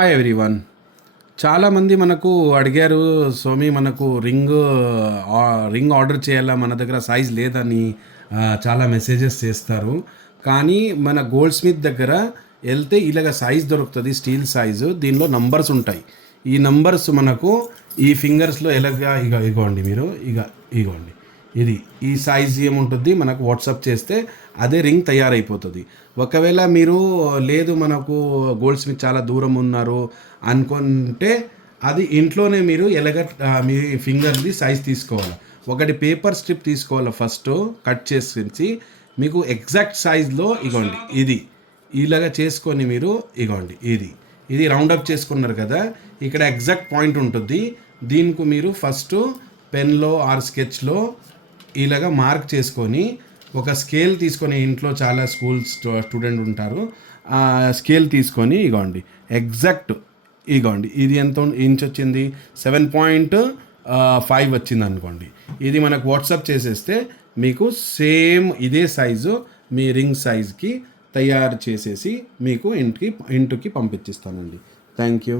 Hi everyone. చాలామంది మనకు అడిగారు, సోమి మనకు రింగ్ ఆర్డర్ చేయాలా, మన దగ్గర సైజ్ లేదని చాలా మెసేజెస్ చేస్తారు. కానీ మన గోల్డ్ స్మిత్ దగ్గర వెళ్తే ఇలాగ సైజ్ దొరుకుతుంది, స్టీల్ సైజు. దీనిలో నంబర్స్ ఉంటాయి. ఈ నంబర్స్ మనకు ఈ ఫింగర్స్లో ఎలాగా ఇగోండి, మీరు ఇగోండి, ఇది ఈ సైజ్ ఏముంటుంది మనకు వాట్సాప్ చేస్తే అదే రింగ్ తయారైపోతుంది. ఒకవేళ మీరు లేదు మనకు గోల్డ్ స్మిత్ చాలా దూరం ఉన్నారు అనుకుంటే అది ఇంట్లోనే మీరు మీ ఫింగర్ది సైజ్ తీసుకోవాలి. ఒకటి పేపర్ స్ట్రిప్ తీసుకోవాలి, ఫస్ట్ కట్ చేసి మీకు ఎగ్జాక్ట్ సైజ్లో ఇగోండి ఇది ఇలాగా చేసుకొని మీరు ఇగోండి ఇది రౌండప్ చేసుకున్నారు కదా, ఇక్కడ ఎగ్జాక్ట్ పాయింట్ ఉంటుంది. దీనికి మీరు ఫస్ట్ పెన్లో ఆర్ స్కెచ్లో ఇలాగా మార్క్ చేసుకొని ఒక స్కేల్ తీసుకొని, ఇంట్లో చాలా స్టూడెంట్ ఉంటారు, స్కేల్ తీసుకొని ఇగోండి ఎగ్జాక్ట్ ఇగోండి ఇది ఎంత ఇంచ్ వచ్చింది, 7.5 వచ్చింది అనుకోండి. ఇది మనకు వాట్సాప్ చేసేస్తే మీకు సేమ్ ఇదే సైజు మీ రింగ్ సైజ్కి తయారు చేసేసి మీకు ఇంటికి పంపించిస్తానండి. Thank you.